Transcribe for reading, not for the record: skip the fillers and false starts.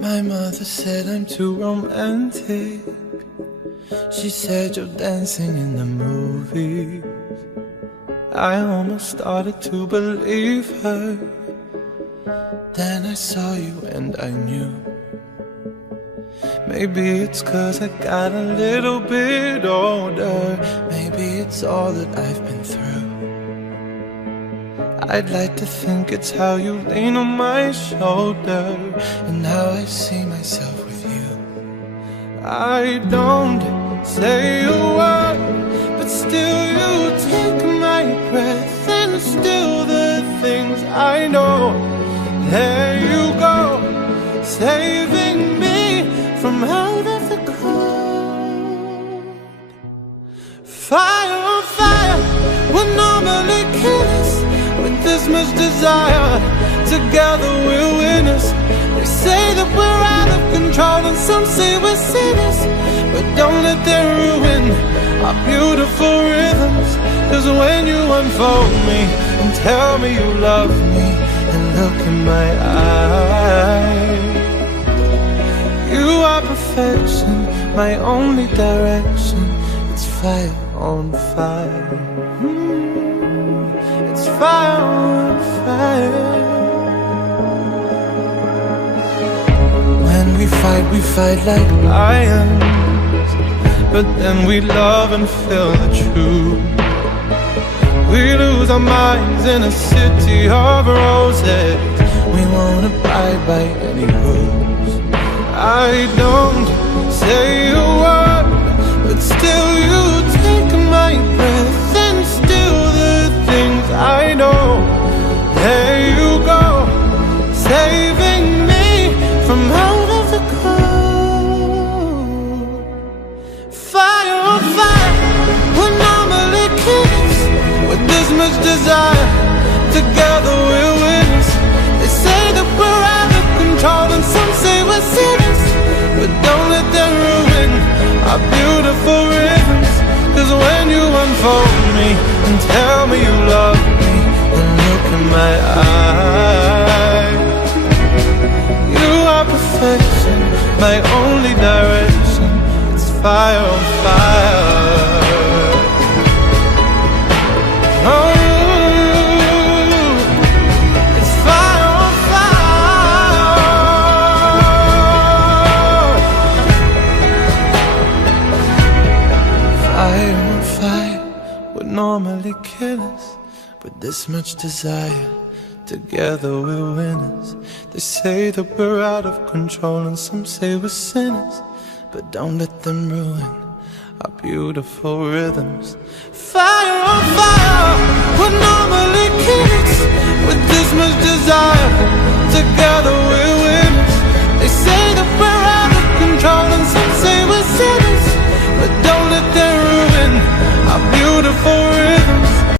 My mother said I'm too romantic. She said you're dancing in the movies. I almost started to believe her. Then I saw you and I knew. Maybe it's 'cause I got a little bit older. Maybe it's all that I've been through. I'd like to think it's how you lean on my shoulder and how I see myself with you. I don't say a word, but still you take my breath and still the things I know. There you go, saving me from out of the cold. Fire on fire, we're normally killers. With this much desire, together we're winners. They say that we're out of control and some say we're sinners, but don't let them ruin our beautiful rhythms. 'Cause when you unfold me and tell me you love me and look in my eyes, you are perfection, my only direction. It's fire on fire. It's fire on fire. When we fight like lions, but then we love and feel the truth. We lose our minds in a city of roses. We won't abide by any rules. I don't say a word, but still you take my breath and still the things I know. There you go, saving me from out of the cold. Fire on fire, we're normally kids. With this much desire, together we're winners. They say that we're out of control and some say we're sinners, but don't let them ruin our beautiful rhythms. 'Cause when you unfold me and tell me you love me and look in my eyes, you are perfection, my only direction. It's fire on fire. Oh, it's fire on fire. Fire on fire, we're normally killers. With this much desire, together we're winners. They say that we're out of control and some say we're sinners, but don't let them ruin our beautiful rhythms. Fire on fire, we're normally kids. With this much desire, together we're winners. They say that we're out of control and some say we're sinners, but don't let them ruin our beautiful rhythms.